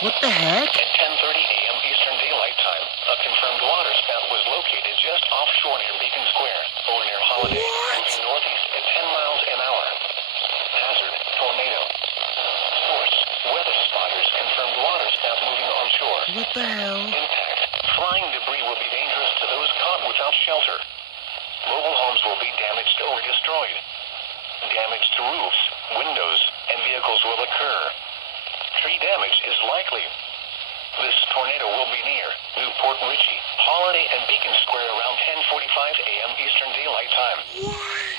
What the heck? At 10:30 a.m. Eastern Daylight Time, a confirmed waterspout was located just offshore near Beacon Square, over near Holiday, moving northeast at 10 miles an hour. Hazard, tornado. Source, weather spotters confirmed waterspout moving onshore. What the hell? Impact, flying debris will be dangerous to those caught without shelter. Mobile homes will be damaged or destroyed. Damage to roofs, windows, and vehicles will occur. Tree damage is likely. This tornado will be near Newport Richey, Holiday, and Beacon Square around 10:45 a.m. Eastern Daylight Time.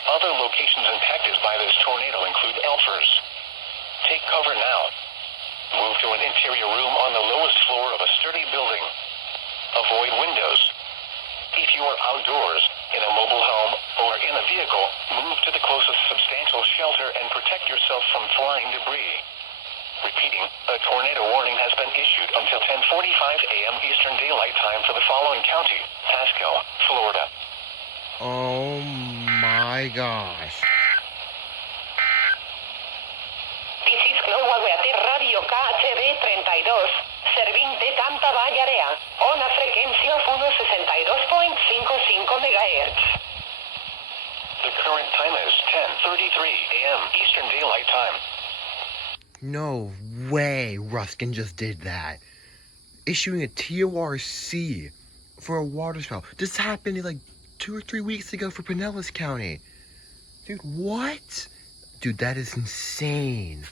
Other locations impacted by this tornado include Elfers. Take cover now. Move to an interior room on the lowest floor of a sturdy building. Avoid windows. If you are outdoors, in a mobile home, or in a vehicle, move to the closest substantial shelter and protect yourself from flying debris. Repeating, a tornado warning has been issued until 10:45 a.m. Eastern Daylight Time for the following county: Pasco, Florida. Oh my gosh. This is Global Weather Radio KHB 32, servint de Tampa Bay Area, una frecuencia 162.55 MHz. The current time is 10:33 a.m. Eastern Daylight Time. No way Ruskin just did that. Issuing a TORC for a waterspout. This happened like 2 or 3 weeks ago for Pinellas County. Dude, what? Dude, that is insane.